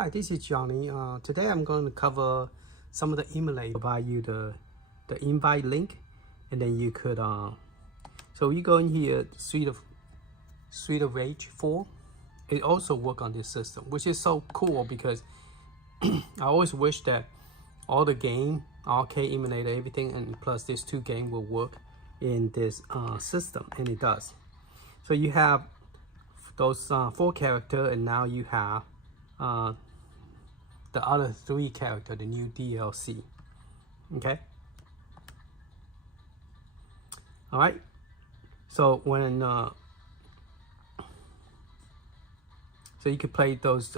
Hi, this is Johnny. Today I'm going to cover some of the emulators. Provide you the invite link, and then you could so you go in here, Suite of Rage 4. It also work on this system, which is so cool because I always wish that all the game, arcade emulator, everything, and plus this 2 game will work in this system, and it does. So you have those 4 character, and now you have the other 3 character, the new DLC. Okay. All right. So when so you can play those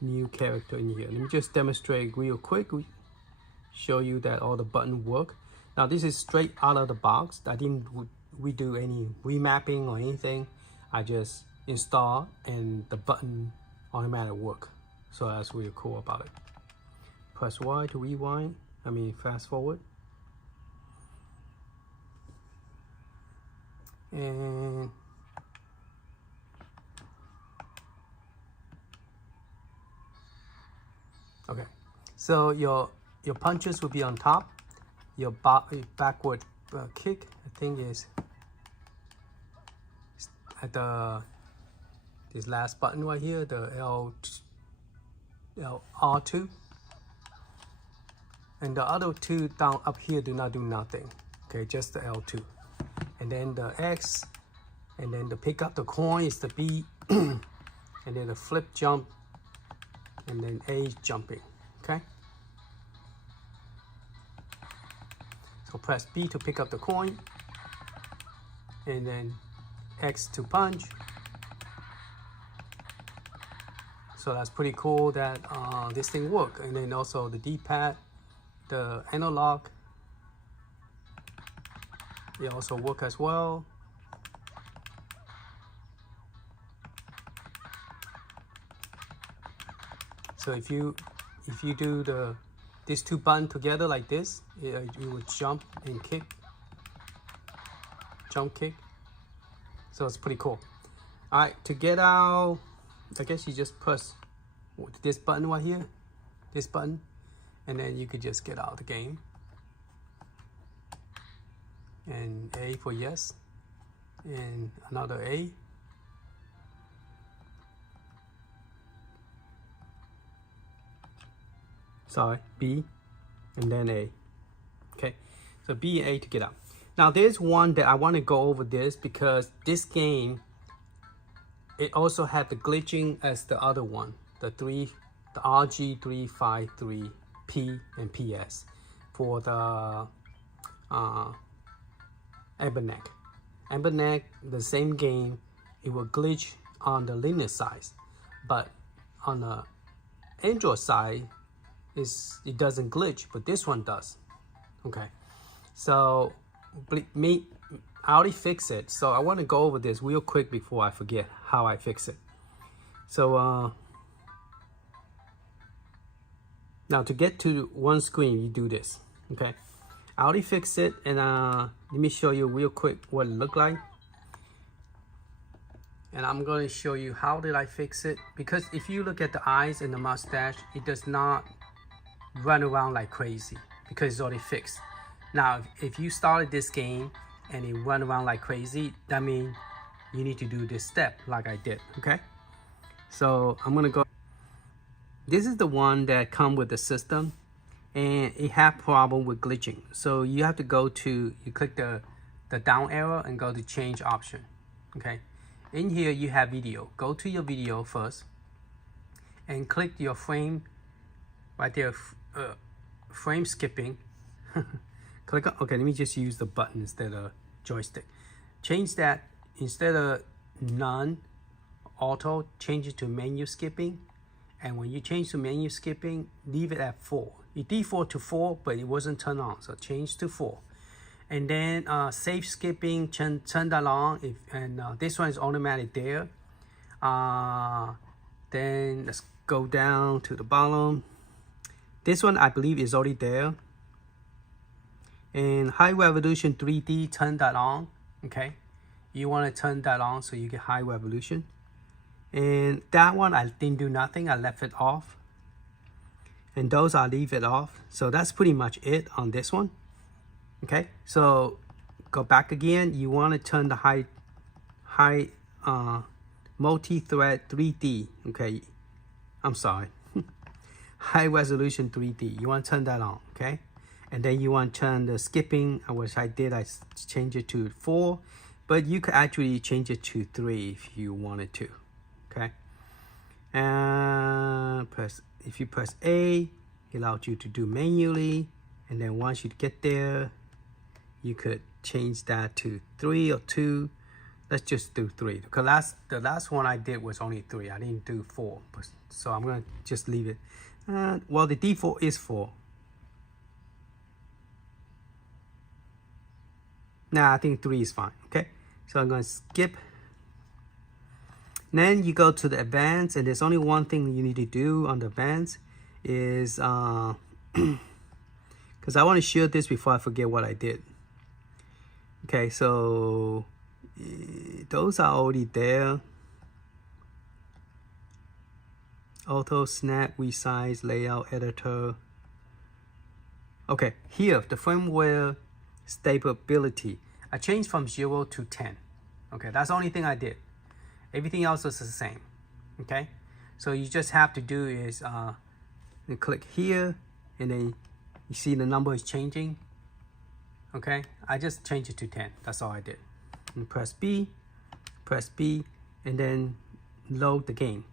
new character in here. Let me just demonstrate real quick. Show you that all the buttons work. Now this is straight out of the box. I didn't redo any remapping or anything. I just install and the button automatic work. So that's really cool about it. Press Y to rewind. Fast forward. And okay, so your punches will be on top. Your backward kick, I think, is at this last button right here, the R2, and the other 2 down up here do not do nothing. Okay, just the L2, and then the X, and then the pick up the coin is the B, and then the flip jump, and then A jumping. Okay, so press B to pick up the coin, and then X to punch. So that's pretty cool that this thing work. And then also the D-pad, the analog, it also work as well. So if you do these 2 buttons together like this, you would jump and kick, jump, kick. So it's pretty cool. All right, to get out, I guess you just press this button right here, this button, and then you could just get out of the game. And A for yes, and another A. Sorry, B, and then A. Okay, so B and A to get out. Now there's one that I want to go over this because this game, it also had the glitching as the other one, the RG353P and PS for the Eberneck. Eberneck, the same game, it will glitch on the Linux side, but on the Android side, it doesn't glitch, but this one does. Okay, so I already fixed it, so I want to go over this real quick before I forget how I fix it. So now to get to one screen, you do this. Okay, I already fixed it, and let me show you real quick what it looked like. And I'm going to show you how did I fix it, because if you look at the eyes and the mustache, it does not run around like crazy because it's already fixed. Now if you started this game and it run around like crazy, that means you need to do this step like I did. Okay, so I'm gonna go. This is the one that come with the system, and it have problem with glitching. So you have to go to, you click the down arrow and go to change option. Okay, in here you have video. Go to your video first and click your frame right there, frame skipping. Click on, okay, let me just use the button instead of joystick. Change that, instead of none auto, change it to menu skipping. And when you change to menu skipping, leave it at 4. It default to 4, but it wasn't turned on, so change to 4. And then safe skipping, turn that on. This one is automatic there. Then let's go down to the bottom. This one I believe is already there. And high resolution 3D, turn that on. Okay, you want to turn that on so you get high resolution. And that one, I didn't do nothing. I left it off. And those, I leave it off. So that's pretty much it on this one. Okay, so go back again. You want to turn the high multi-thread 3D. Okay, I'm sorry. High resolution 3D. You want to turn that on, okay? And then you want to turn the skipping, which I did. I changed it to 4, but you could actually change it to 3 if you wanted to, okay? And if you press A, it allows you to do manually. And then once you get there, you could change that to 3 or 2. Let's just do 3. Because the last one I did was only 3. I didn't do 4. So I'm going to just leave it. Well, the default is 4. Nah, I think 3 is fine. Okay, so I'm going to skip. Then you go to the advanced, and there's only one thing you need to do on the advanced is because I want to share this before I forget what I did. Okay, so those are already there. Auto, snap, resize, layout, editor. Okay, here, the firmware stability. I changed from 0 to 10. Okay, that's the only thing I did. Everything else is the same. Okay, so you just have to do is you click here, and then you see the number is changing. Okay, I just changed it to 10. That's all I did. And press B, and then load the game.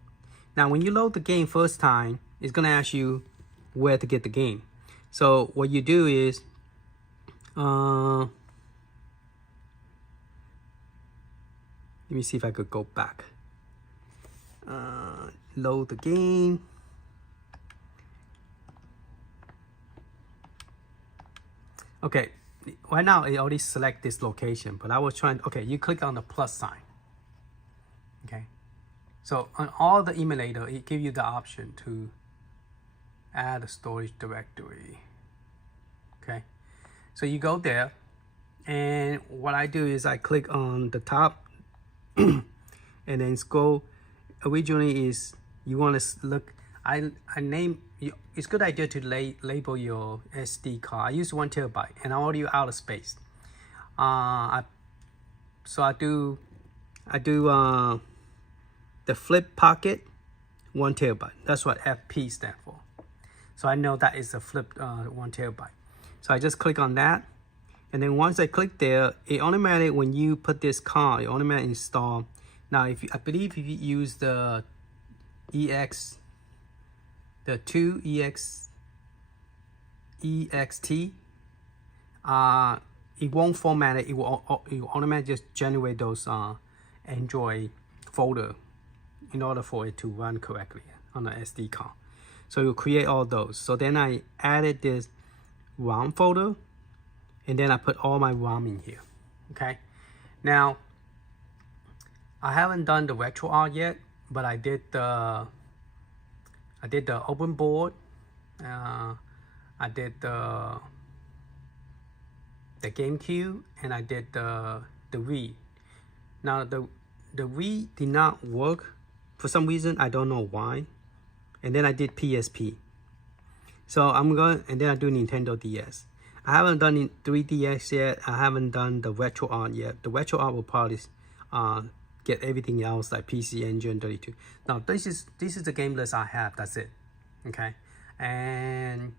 Now, when you load the game first time, it's gonna ask you where to get the game. So what you do is, let me see if I could go back. Load the game. Okay, right now it already select this location, but I was trying. Okay, you click on the plus sign. Okay. So on all the emulator, it gives you the option to add a storage directory. Okay, so you go there, and what I do is I click on the top and then scroll. Originally is you want to look. I name. It's a good idea to label your SD card. I use 1 TB, and I'm already out of space. So I do. The flip pocket 1 TB. That's what FP stands for. So I know that is a flip 1 TB. So I just click on that, and then once I click there, it automatically, when you put this card, it automatically install. Now, I believe if you use the EX, the 2EXT, it won't format it. It will automatically just generate those Android folder in order for it to run correctly on the SD card. So you create all those. So then I added this ROM folder, and then I put all my ROM in here. Okay. Now, I haven't done the RetroArt yet, but I did the open board. I did the GameCube, and I did the Wii. Now the Wii did not work for some reason. I don't know why. And then I did PSP. So and then I do Nintendo DS. I haven't done 3DS yet. I haven't done the RetroArt yet. The RetroArt will probably get everything else like PC Engine 32. Now this is the game list I have. That's it. Okay, and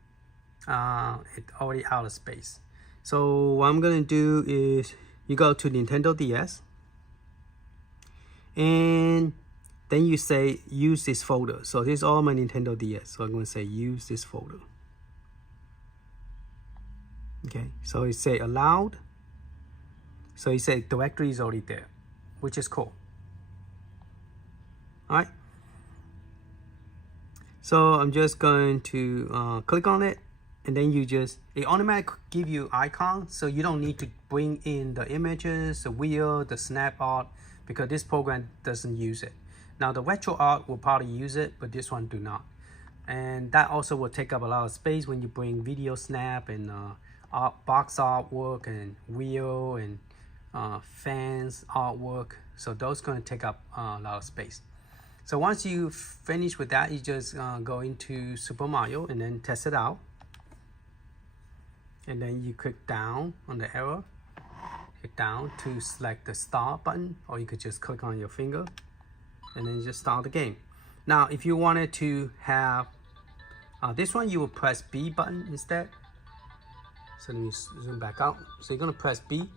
it's already out of space. So what I'm gonna do is you go to Nintendo DS, and then you say use this folder. So this is all my Nintendo DS. So I'm gonna say use this folder. Okay, so it say allowed. So it say directory is already there, which is cool. All right. So I'm just going to click on it, and then it automatically give you icons, so you don't need to bring in the images, the wheel, the snap art, because this program doesn't use it. Now the RetroArt will probably use it, but this one do not. And that also will take up a lot of space when you bring video snap and box artwork and wheel and fans artwork. So those going to take up a lot of space. So once you finish with that, you just go into Super Mario and then test it out. And then you click down on the arrow, click down to select the start button, or you could just click on your finger and then just start the game. Now, if you wanted to have this one, you will press B button instead. So let me zoom back out. So you're gonna press B.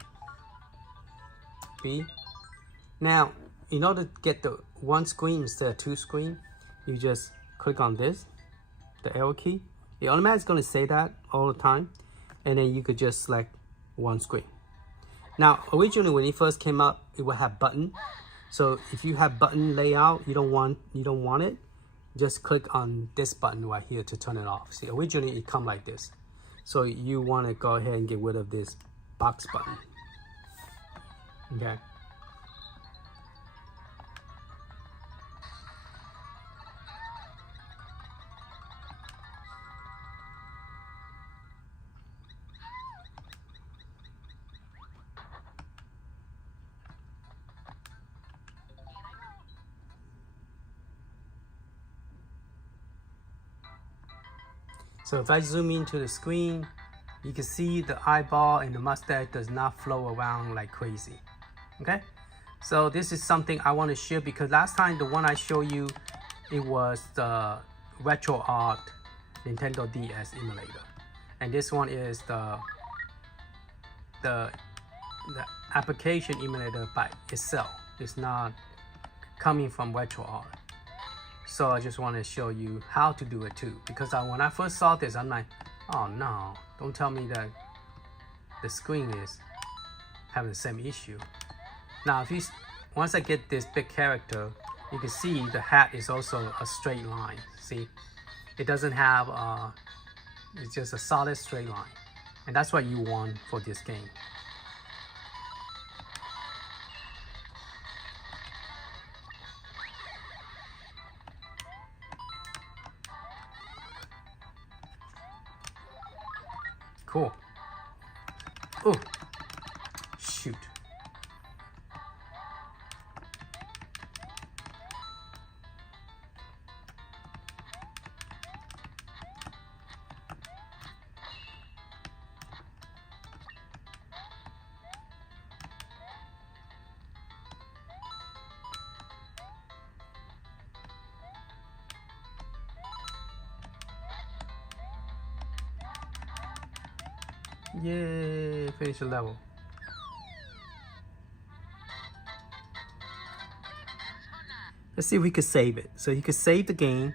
Now, in order to get the one screen instead of two screen, you just click on this, the arrow key. It automatically gonna say that all the time. And then you could just select one screen. Now, originally when it first came up, it would have button. So if you have button layout, you don't want it, just click on this button right here to turn it off. See, originally it come like this. So you want to go ahead and get rid of this box button. Okay. So if I zoom into the screen, you can see the eyeball and the mustache does not flow around like crazy. Okay, so this is something I want to share because last time the one I showed you, it was the Retroid Nintendo DS emulator, and this one is the application emulator by itself. It's not coming from Retroid. So I just want to show you how to do it too, because when I first saw this, I'm like, oh no, don't tell me that the screen is having the same issue. Now, if you once I get this big character, you can see the hat is also a straight line. See, it doesn't have it's just a solid straight line, and that's what you want for this game. Cool. Oh, shoot. Yay, finish the level. Let's see if we could save it. So you could save the game.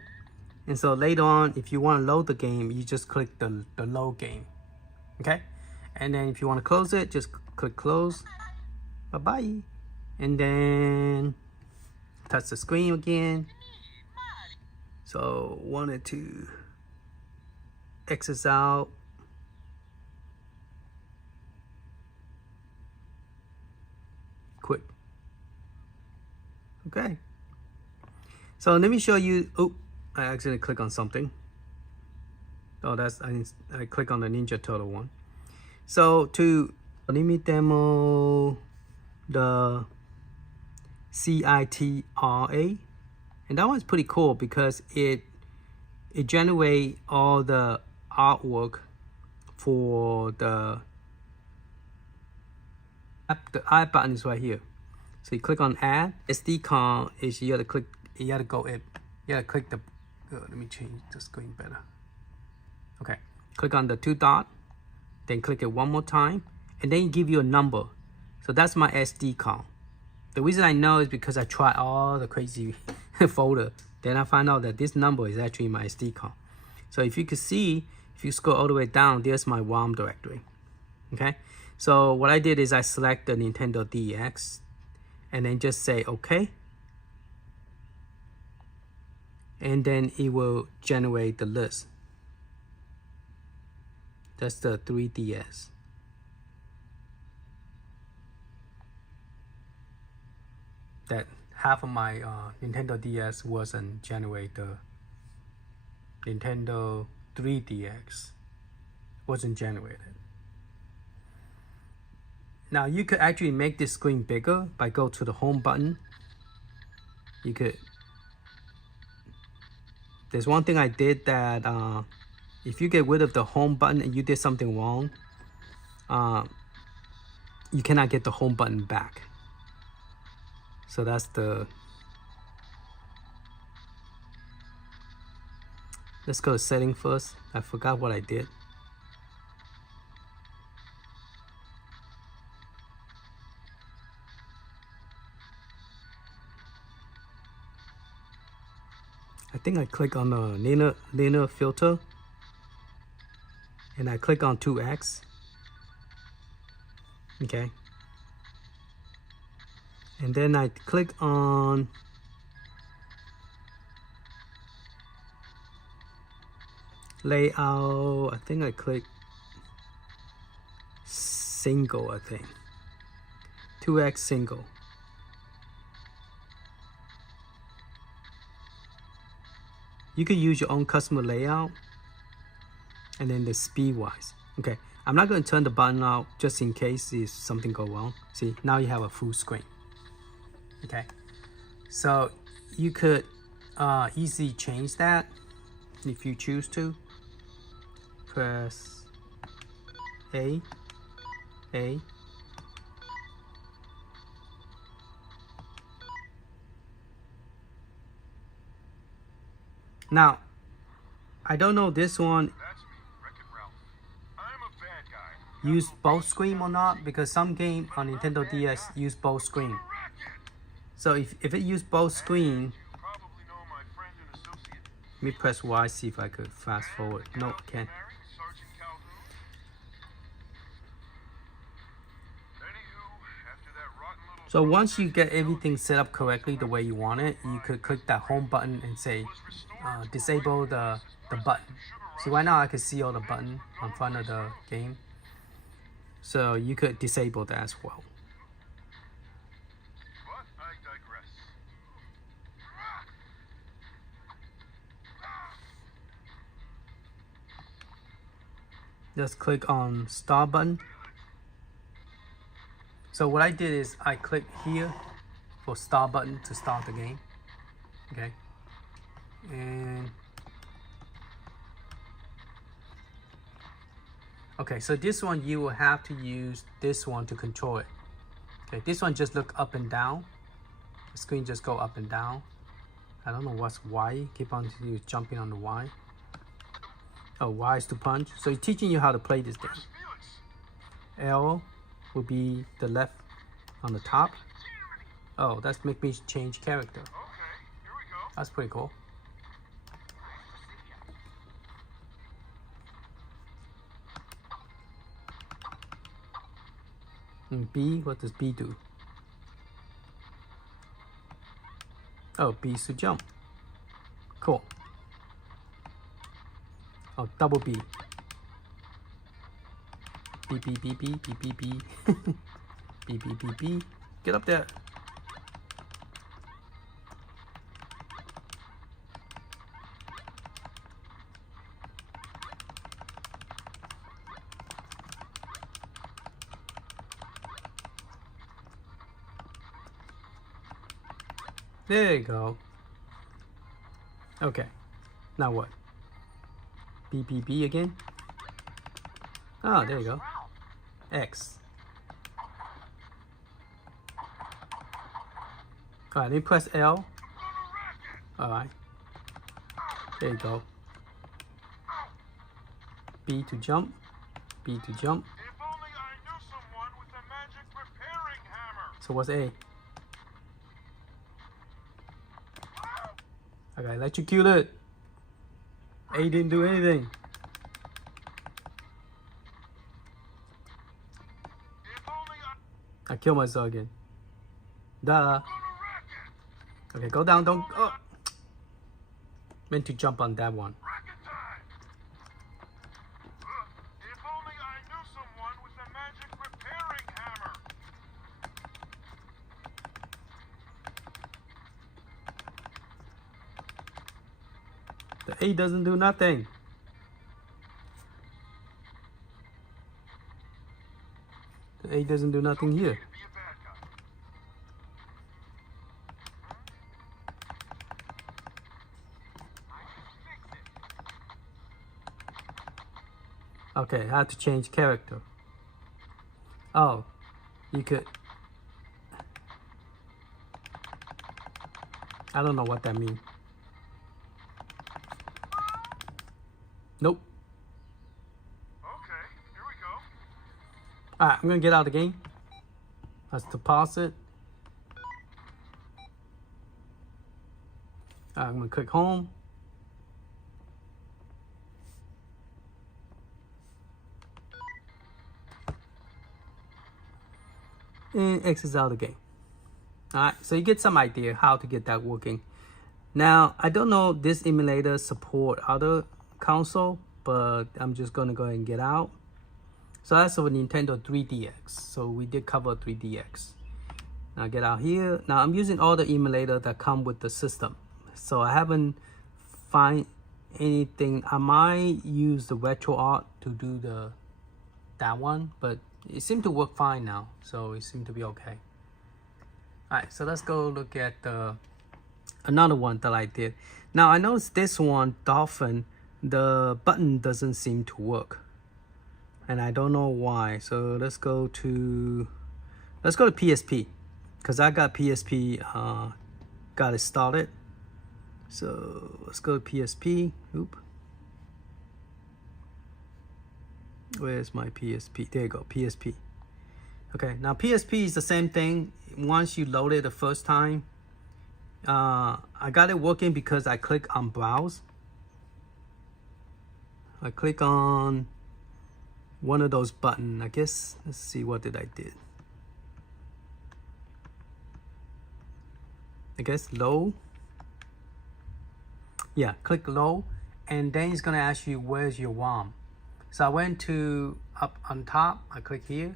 And so later on, if you want to load the game, you just click the load game. Okay? And then if you want to close it, just click close. Bye-bye. And then touch the screen again. So wanted to exit out. Quit. Okay. So let me show you. Oh, I accidentally click on something. Oh, I click on the Ninja Turtle one. So let me demo the Citra, and that one's pretty cool because it generates all the artwork for the add button is right here. So you click on add. SD card is you gotta click the let me change the screen better. Okay, click on the two dot, then click it one more time, and then it give you a number. So that's my SD card. The reason I know is because I tried all the crazy folder. Then I find out that this number is actually my SD card. So if you can see, if you scroll all the way down, there's my ROM directory. Okay, so what I did is I select the Nintendo DS and then just say OK. And then it will generate the list. That's the 3DS. That half of my Nintendo DS wasn't generate the Nintendo 3DX wasn't generated. Now you could actually make this screen bigger by go to the home button. You could there's one thing I did that if you get rid of the home button and you did something wrong, you cannot get the home button back. So that's the... Let's go to setting first. I forgot what I did. I think I click on the linear filter and I click on 2x. Okay. And then I click on layout. I think I click single, I think. 2x single. You can use your own customer layout and then the speed wise. Okay, I'm not going to turn the button out just in case if something go wrong. See, now you have a full screen. Okay, so you could easily change that if you choose to. Press A. Now, I don't know this one use both screen or not, because some game on Nintendo DS use both screen. So if it use both screen, let me press Y, see if I could fast forward. No, I can't. So once you get everything set up correctly the way you want it, you could click that home button and say disable the button. See, right now I can see all the button in front of the game. So you could disable that as well. But I digress. Just click on start button. So what I did is I click here for start button to start the game. Okay. And okay, so this one you will have to use this one to control it. Okay, this one just look up and down. The screen just go up and down. I don't know what's Y. Keep on jumping on the Y. Oh, Y is to punch. So it's teaching you how to play this game. L will be the left on the top. Oh, that's make me change character. Okay, here we go. That's pretty cool. And B, what does B do? Oh, B is to jump. Cool. Oh, double B. B, B, B, B, B, B, B. B, B, B, B. Get up there. There you go. Okay. Now what? B, B, B again? Oh, there you go. X. Alright, let me press L. Alright. There you go. B to jump. B to jump. If only I knew someone with a magic repairing hammer. So what's A? I got electrocuted. A didn't do anything. If only I killed myself again. Duh. Okay, go down. Don't. Oh. Meant to jump on that one. racket time. If only I knew someone with a magic repairing hammer. The A doesn't do nothing. The A doesn't do nothing here. Be a bad guy. Okay, I have to change character. Oh, you could. I don't know what that means. Nope. Okay, here we go. Alright, I'm gonna get out of the game. That's to pause it. I'm gonna click home. And exit out of the game. Alright, so you get some idea how to get that working. Now, I don't know this emulator support other console, but I'm just gonna go ahead and get out. So that's for Nintendo 3DX. So we did cover 3DX. Now get out here. Now I'm using all the emulators that come with the system. So I haven't find anything. I might use the Retroid to do that one, but it seemed to work fine now. So it seemed to be okay. Alright, so let's go look at another one that I did. Now I noticed this one, Dolphin, the button doesn't seem to work. And I don't know why. So let's go to PSP. Because I got PSP, got it started. So let's go to PSP. Oop. Where's my PSP? There you go, PSP. Okay, now PSP is the same thing. Once you load it the first time, I got it working because I click on browse. I click on one of those buttons. I guess, let's see, what did I did? I guess low. Yeah, click low, and then it's gonna ask you where's your ROM. So I went to up on top, I click here,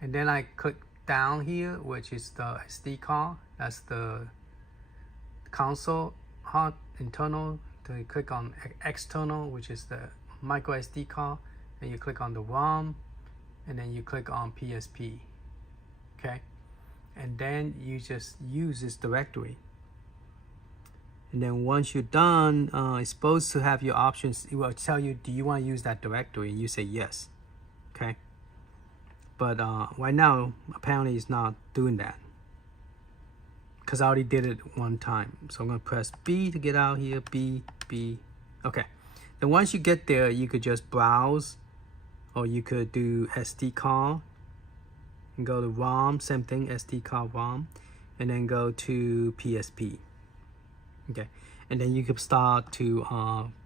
and then I click down here, which is the SD card. That's the console hard internal. Then you click on external, which is the micro SD card, and you click on the ROM, and then you click on PSP. Okay, and then you just use this directory. And then once you're done, it's supposed to have your options. It will tell you, do you want to use that directory? And you say yes. Okay. But right now, apparently it's not doing that. Because I already did it one time. So I'm going to press B to get out here. B. Okay. Then once you get there, you could just browse. Or you could do SD card. And go to ROM, same thing, SD card ROM. And then go to PSP. Okay, and then you can start to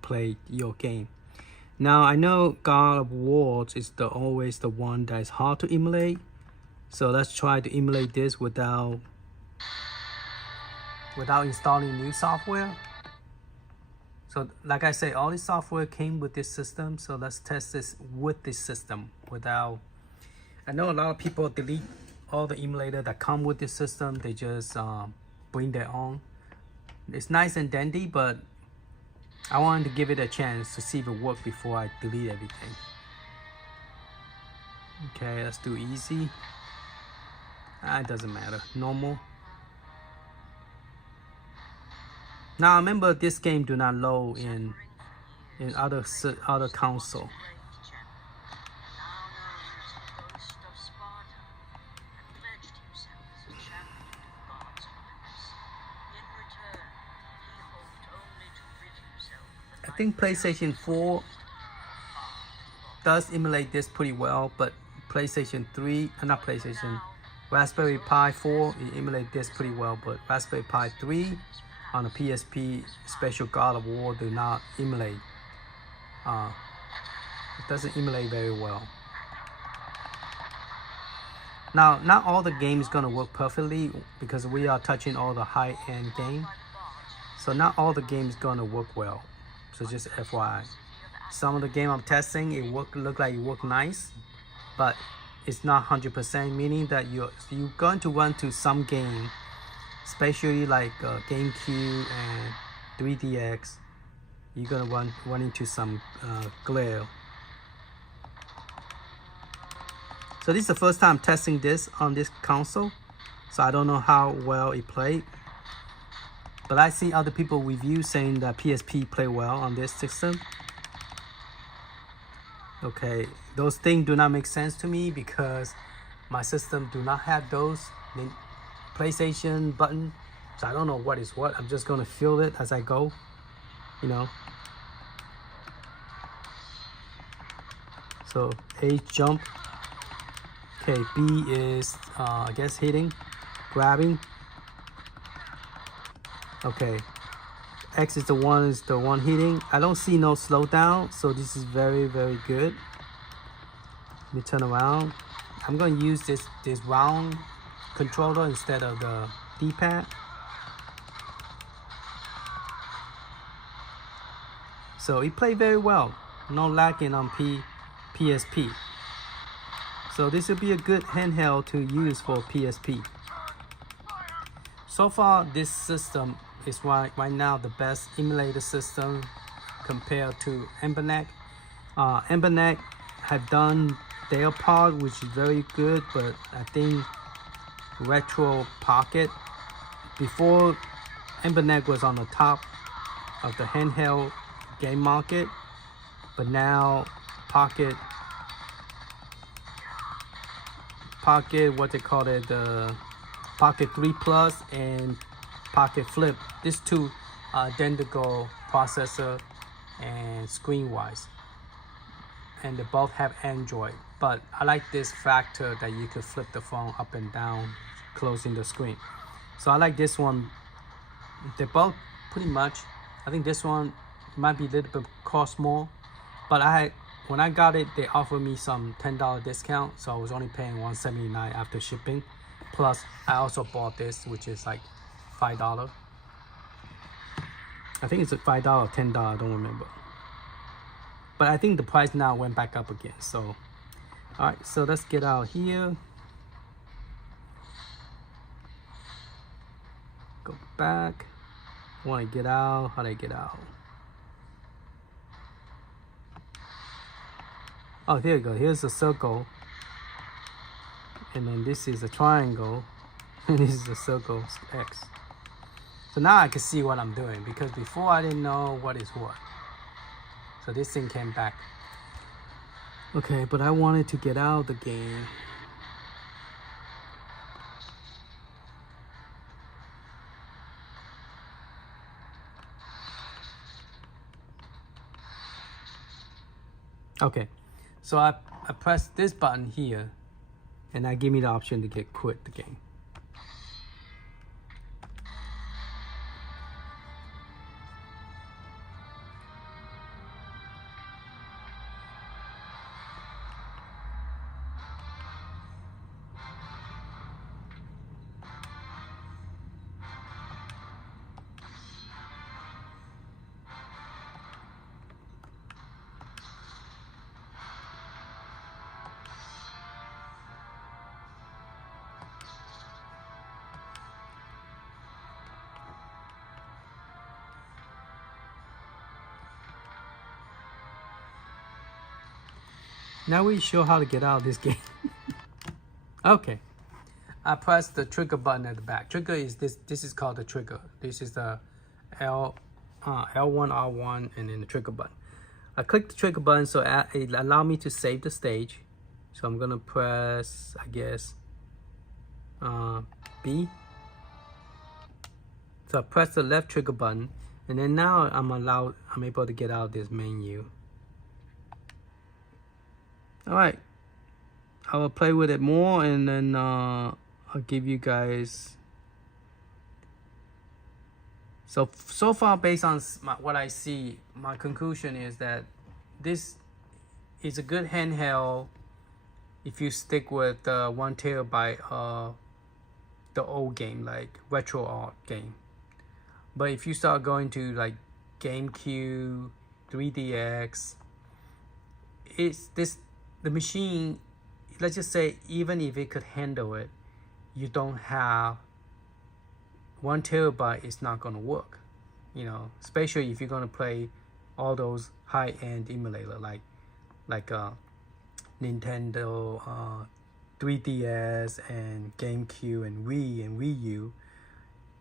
play your game. Now I know God of War is always the one that is hard to emulate. So let's try to emulate this without installing new software. So like I say, all this software came with this system. So let's test this with this system without. I know a lot of people delete all the emulators that come with this system. They just bring their own. It's nice and dandy, but I wanted to give it a chance to see if it worked before I delete everything. Okay, let's do easy. It doesn't matter. Normal. Now remember, this game do not load in other console. I think PlayStation 4 does emulate this pretty well, but PlayStation 3, not PlayStation, Raspberry Pi 4, it emulates this pretty well, but Raspberry Pi 3 on the PSP special God of War do not emulate. It doesn't emulate very well. Now, not all the games gonna work perfectly because we are touching all the high-end game. So not all the games gonna work well. So just FYI. Some of the game I'm testing, it look like it work nice, but it's not 100%, meaning that you're going to run to some game, especially like GameCube and 3DX. You're gonna run into some glare. So this is the first time testing this on this console, so I don't know how well it played. But I see other people review saying that PSP play well on this system. Okay, those things do not make sense to me because my system do not have those PlayStation button. So I don't know what is what. I'm just gonna feel it as I go, you know. So A, jump. Okay, B is I guess hitting, grabbing. Okay, X is the one hitting. I don't see no slowdown, so this is very, very good. Let me turn around. I'm gonna use this round controller instead of the D-pad. So it played very well. No lagging on PSP. So this will be a good handheld to use for PSP. So far, this system is right now the best emulator system compared to Emulator. Emulator have done their part, which is very good, but I think Retroid Pocket, before Emulator was on the top of the handheld game market, but now Pocket, what they call it, the Pocket 3 Plus and Pocket Flip, these two are identical processor and screen wise, and they both have Android. But I like this factor that you could flip the phone up and down, closing the screen. So I like this one. They both pretty much. I think this one might be a little bit cost more, but when I got it, they offered me some $10 discount, so I was only paying $179 after shipping. Plus, I also bought this, which is like $5. I think it's a $5 or $10, I don't remember. But I think the price now went back up again. So, all right, so let's get out here. Go back. Want to get out? How do I get out? Oh, there you go. Here's a circle. And then this is a triangle. And this is a circle, X. So now I can see what I'm doing, because before I didn't know what is what. So this thing came back. Okay, but I wanted to get out of the game. Okay, so I press this button here, and that give me the option to quit the game. Now we show how to get out of this game. Okay, I press the trigger button at the back. Trigger is this is called the trigger. This is the L1, R1, and then the trigger button. I click the trigger button, so it allows me to save the stage. So I'm gonna press, I guess, B. So I press the left trigger button, and then now I'm able to get out of this menu. All right, I will play with it more, and then I'll give you guys. So far, based on what I see, my conclusion is that this is a good handheld if you stick with 1 terabyte of the old game, like Retroid game. But if you start going to like GameCube, 3DX, the machine, let's just say, even if it could handle it, you don't have 1 terabyte, it's not gonna work, you know, especially if you're gonna play all those high-end emulator like Nintendo 3DS and GameCube and Wii and Wii U,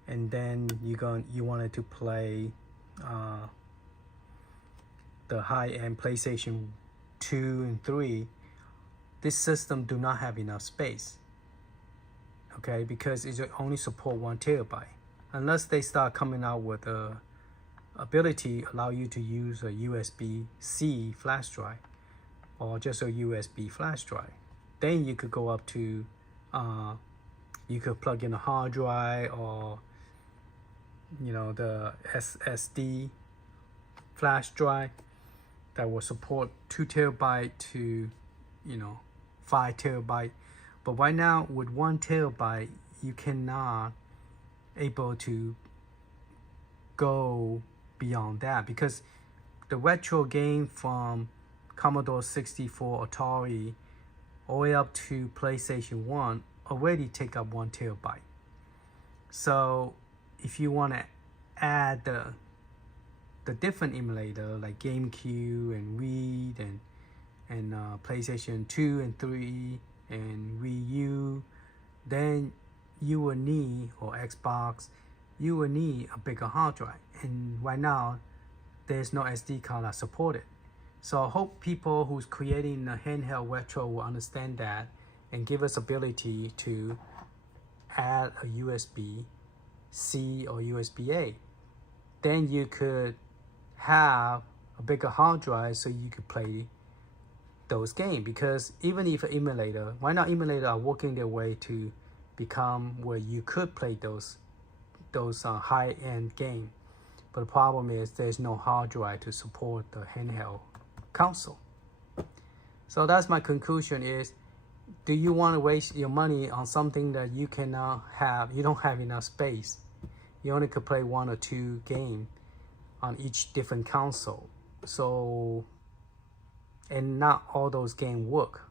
and then you wanted to play the high-end PlayStation 2 and 3, this system do not have enough space. Okay, because it only support 1 terabyte. Unless they start coming out with a ability allow you to use a USB-C flash drive or just a USB flash drive, then you could go up to you could plug in a hard drive or the SSD flash drive that will support 2 terabyte to 5 terabyte. But right now with 1 terabyte you cannot able to go beyond that, because the retro game from Commodore 64, Atari, all the way up to PlayStation 1 already take up 1 terabyte. So if you want to add the different emulator like GameCube and Wii and PlayStation 2 and 3 and Wii U, then you will need, or Xbox, you will need a bigger hard drive. And right now, there's no SD card that support it. So I hope people who's creating a handheld retro will understand that and give us ability to add a USB-C or USB-A. Then you could have a bigger hard drive so you could play those games. Because even if an emulator, right now emulators are working their way to become where you could play those high-end game, but the problem is there's no hard drive to support the handheld console. So that's my conclusion is, do you want to waste your money on something that you cannot have, you don't have enough space, you only could play 1 or 2 games on each different console, so and not all those games work.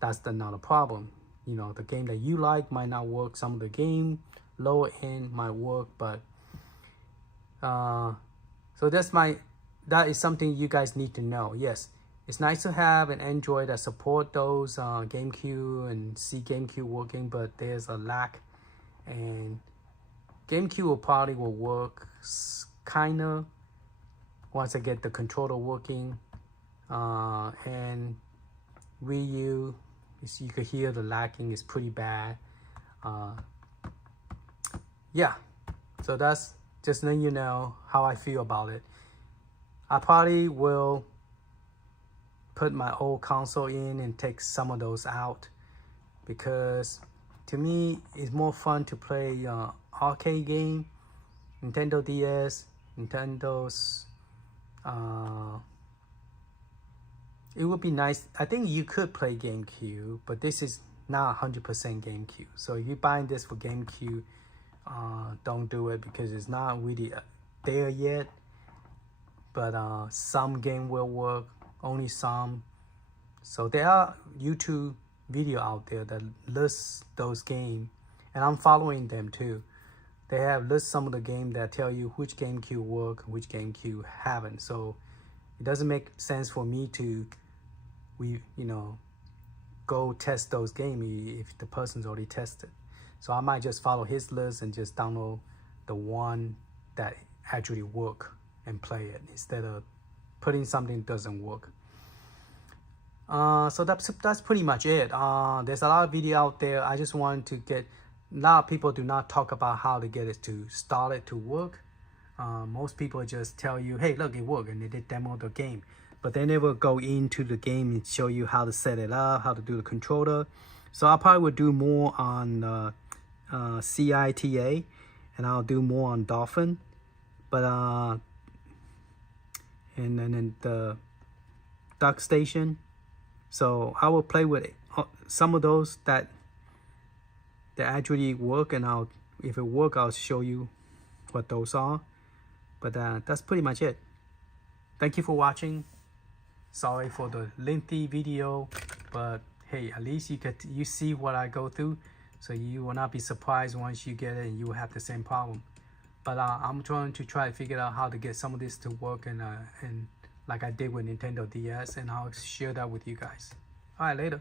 That's not a problem. The game that you like might not work. Some of the game lower end might work, but so that is something you guys need to know. Yes, it's nice to have an Android that support those GameCube and see GameCube working, but there's a lack, and GameCube will probably work kinda once I get the controller working, and Wii U, you could hear the lagging is pretty bad. Yeah, so that's just letting you know how I feel about it. I probably will put my old console in and take some of those out, because to me it's more fun to play arcade game, Nintendo DS, Nintendo's. It would be nice. I think you could play GameCube, but this is not 100% GameCube. So if you're buying this for GameCube, don't do it, because it's not really there yet. But some game will work, only some. So there are YouTube video out there that lists those games, and I'm following them too. They have list some of the games that tell you which GameCube work, which GameCube haven't. So it doesn't make sense for me to go test those games if the person's already tested. So I might just follow his list and just download the one that actually work and play it, instead of putting something that doesn't work. So that's pretty much it. There's a lot of video out there. I just want to get, a lot of people do not talk about how to get it to start it to work. Most people just tell you, hey, look, it worked, and they did demo the game, but they never go into the game and show you how to set it up, how to do the controller. So I probably would do more on Citra, and I'll do more on Dolphin, but and then the Duck Station. So I will play with some of those that actually work, and if it work, I'll show you what those are. But that's pretty much it. Thank you for watching. Sorry for the lengthy video, but hey, at least you see what I go through, so you will not be surprised once you get it and you will have the same problem. But I'm trying to figure out how to get some of this to work, and like I did with Nintendo DS, and I'll share that with you guys. All right, later.